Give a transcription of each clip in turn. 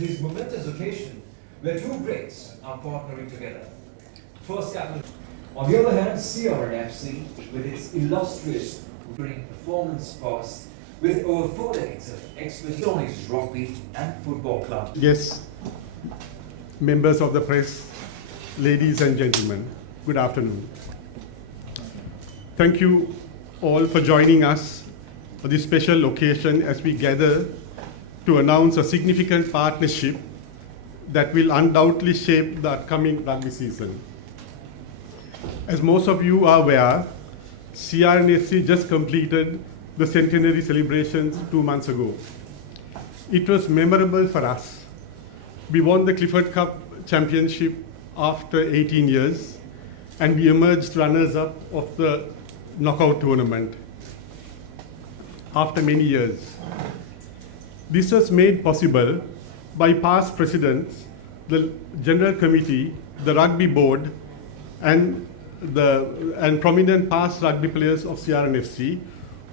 this momentous occasion where two greats are partnering together. Fint Capital. On the other hand, CR&FC, with its illustrious performance past, with over 4 decades of expertise on its rugby and football club. Yes, members of the press, ladies and gentlemen, good afternoon. Thank you all for joining us for this special occasion as we gather to announce a significant partnership that will undoubtedly shape the upcoming rugby season. As most of you are aware, CR&FC just completed the centenary celebrations 2 months ago. It was memorable for us. We won the Clifford Cup championship after 18 years, and we emerged runners-up of the knockout tournament after many years. This was made possible by past presidents, the General Committee, the Rugby Board, and prominent past rugby players of CR&FC,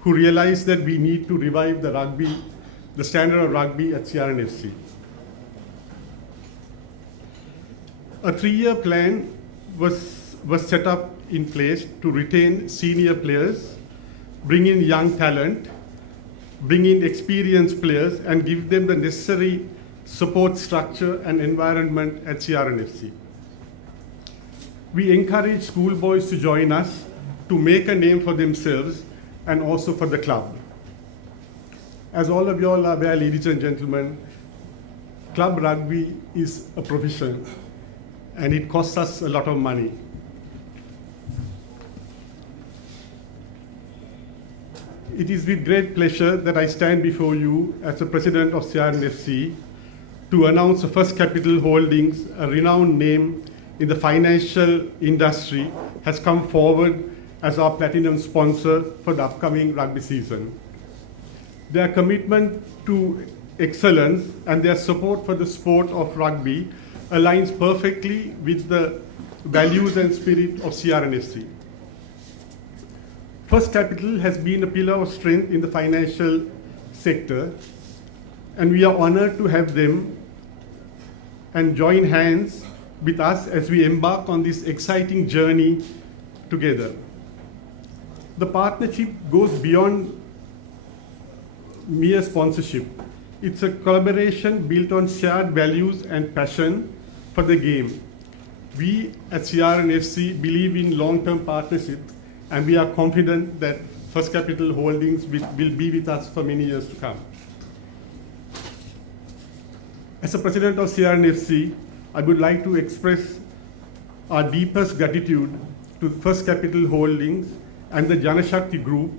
who realized that we need to revive the standard of rugby at CR&FC. A 3-year plan was set up in place to retain senior players, bring in young talent, bring in experienced players, and give them the necessary support structure and environment at CR&FC. We encourage schoolboys to join us to make a name for themselves and also for the club. As all of you all are aware, ladies and gentlemen, club rugby is a profession and it costs us a lot of money. It is with great pleasure that I stand before you as the president of CR&FC to announce the Fint Capital Holdings, a renowned name in the financial industry, has come forward as our platinum sponsor for the upcoming rugby season. Their commitment to excellence and their support for the sport of rugby aligns perfectly with the values and spirit of CR&FC. Fint Capital has been a pillar of strength in the financial sector, and we are honored to have them and join hands with us as we embark on this exciting journey together. The partnership goes beyond mere sponsorship. It's a collaboration built on shared values and passion for the game. We at CR&FC believe in long-term partnership, and we are confident that Fint Capital Holdings will be with us for many years to come. As the president of CR&FC, I would like to express our deepest gratitude to Fint Capital Holdings and the Janashakthi Group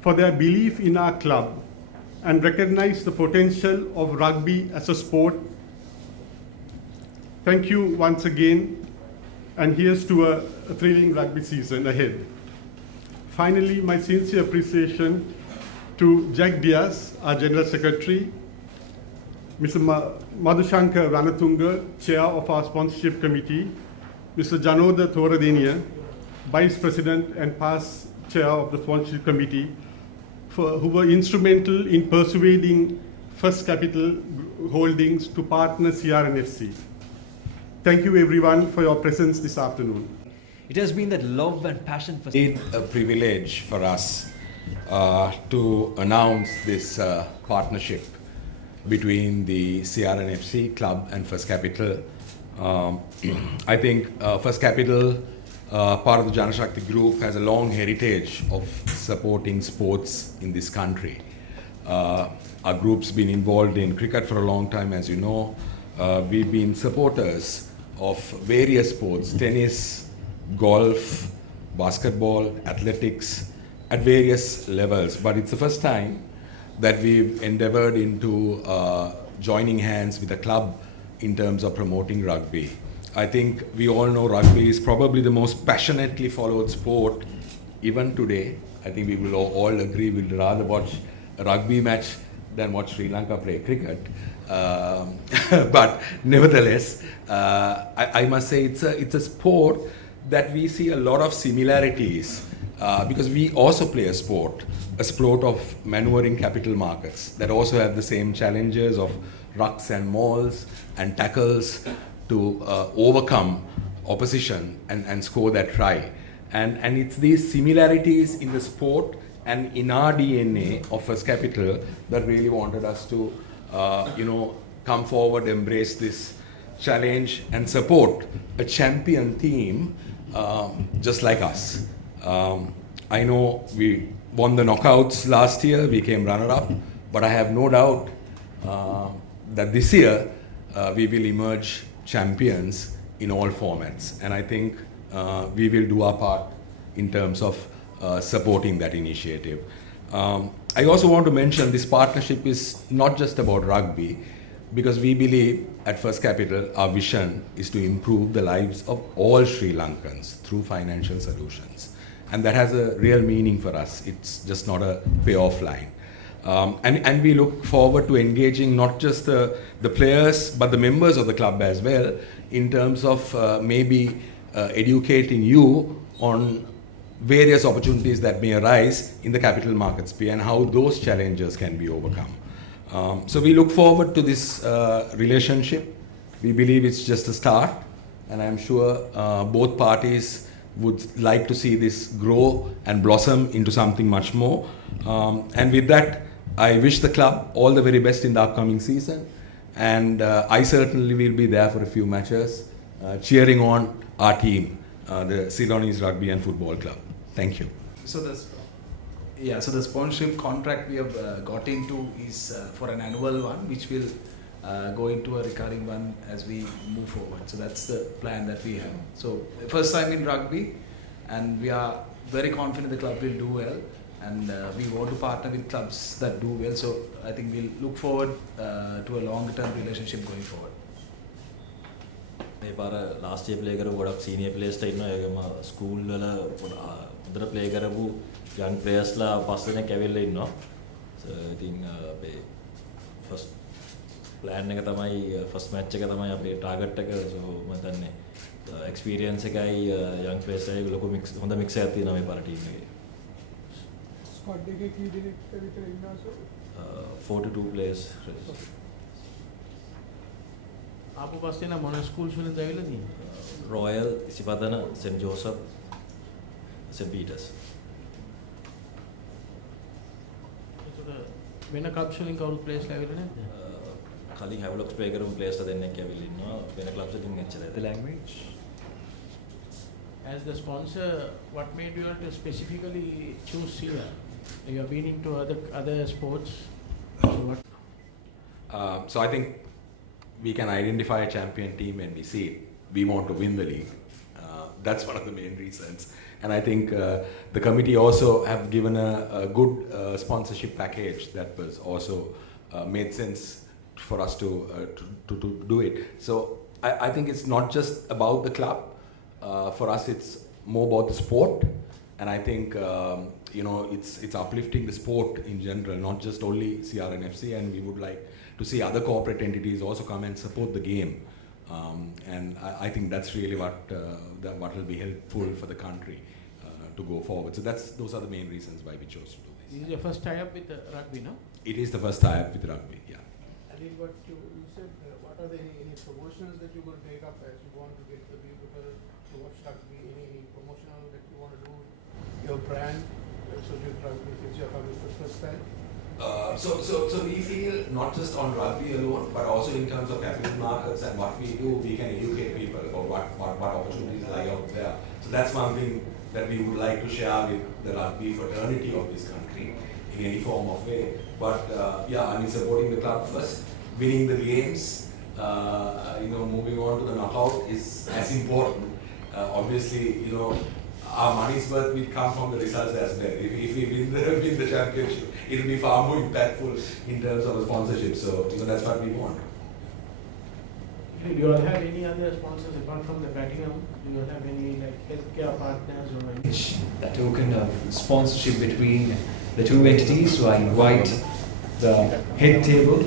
for their belief in our club and recognize the potential of rugby as a sport. Thank you once again, and here's to a thrilling rugby season ahead. Finally, my sincere appreciation to Jack Diaz, our General Secretary, Mr. Madhushankar Ranatunga, Chair of our Sponsorship Committee, Mr. Janoda Thoradeniya, Vice President and past Chair of the Sponsorship Committee, who were instrumental in persuading Fint Capital Holdings to partner CR&FC. Thank you everyone for your presence this afternoon. It has been that love and passion for... It's a privilege for us to announce this partnership between the CR&FC club and Fint Capital. I think Fint Capital, part of the Janashakthi Group, has a long heritage of supporting sports in this country. Our group's been involved in cricket for a long time, as you know. We've been supporters of various sports, tennis, golf, basketball, athletics, at various levels. But it's the first time that we've endeavored into joining hands with the club in terms of promoting rugby. I think we all know rugby is probably the most passionately followed sport even today. I think we will all agree we'd rather watch a rugby match than watch Sri Lanka play cricket. But nevertheless, I must say it's a sport that we see a lot of similarities because we also play a sport of maneuvering capital markets that also have the same challenges of rucks and mauls and tackles to overcome opposition and score that try. And it's these similarities in the sport and in our DNA of First Capital that really wanted us to, come forward, embrace this challenge and support a champion team just like us. I know we won the knockouts last year, we came runner-up, but I have no doubt that this year we will emerge champions in all formats. And I think we will do our part in terms of supporting that initiative. I also want to mention this partnership is not just about rugby, because we believe at First Capital our vision is to improve the lives of all Sri Lankans through financial solutions. And that has a real meaning for us. It's just not a payoff line. And we look forward to engaging not just the players, but the members of the club as well, in terms of maybe educating you on various opportunities that may arise in the capital market sphere and how those challenges can be overcome. So we look forward to this relationship. We believe it's just a start, and I'm sure both parties would like to see this grow and blossom into something much more. And with that, I wish the club all the very best in the upcoming season, and I certainly will be there for a few matches, cheering on our team, the Ceylonese Rugby and Football Club. Thank you. So the sponsorship contract we have got into is for an annual one, which will go into a recurring one as we move forward. So that's the plan that we have. So first time in rugby, and we are very confident the club will do well, and we want to partner with clubs that do well. So I think we'll look forward to a long-term relationship going forward. මේ පාර last year play කරපු ගොඩක් senior ප්ලේයර්ස්ලා ඉන්නවා. ඒකම school වල හොඳට play කරපු යන් ප්ලේයර්ස්ලා 5 දෙනෙක් ඇවිල්ලා ඉන්නවා. ඉතින් අපේ ෆස්ට් ප්ලෑන් එක තමයි ෆස්ට් මැච් එක තමයි අපේ ටාගට් එක. සෝ මම හිතන්නේ එක්ස්පීරියන්ස් එකයි යන් ප්ලේයර්ස්ලා ලොකු මික්ස් හොඳ මික්ස් එකක් තියෙනවා මේ පාර ටීම් එකේ. ස්ක්වොඩ් එකේ කී දෙනෙක් විතර ඉන්නවා සෝ? 42 players. आपको पास ना मोना स्कूल शुरू दायला दी रॉयल इसिपादना सेंट जोसेफ सेंट पीटर्स तो वेना क्लब शुरू कौन प्लेस लेवल ने खाली हैवलॉक्स प्ले करूं प्लेस तो देने क्या भी लेना वेना क्लब से दिन अच्छा रहता है language as the sponsor what made you to specifically choose CR? You have been into other sports, so what so I think we can identify a champion team when we see it. We want to win the league. That's one of the main reasons. And I think the committee also have given a good sponsorship package that was also made sense for us to do it. So I think it's not just about the club. For us, it's more about the sport. And I think it's uplifting the sport in general, not just only CR&FC. And we would like to see other corporate entities also come and support the game. And I think that's really what will be helpful for the country to go forward. So those are the main reasons why we chose to do this. This is your first tie-up with rugby, no? It is the first tie-up with rugby, yeah. I think what you said, what are any promotions that you will take up as you want to get the people to watch rugby, any promotional that you want to do, your brand, so you rugby if you're coming for the first time? So we feel not just on rugby alone, but also in terms of capital markets and what we do, we can educate people about what opportunities lie out there. So that's one thing that we would like to share with the rugby fraternity of this country in any form of way. But supporting the club first, winning the games, moving on to the knockout is as important. Obviously, our money's worth will come from the results as well. If we win the championship, it will be far more impactful in terms of the sponsorship. So that's what we want. Do you all have any other sponsors apart from the platinum? Do you all have any healthcare partners or any? That token of sponsorship between the two entities, so I invite the head table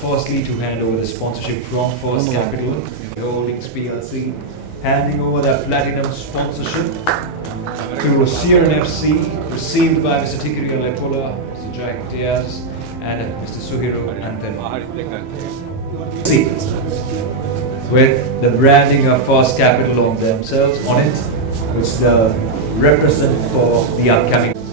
firstly to hand over the sponsorship from Fint Capital Holdings PLC, handing over that platinum sponsorship to CR&FC, received by Mr. Tikiri Lepola, Mr. Jack Diaz, and Mr. Suhiro and then see with the branding of Fint Capital on themselves on it, which represent for the upcoming.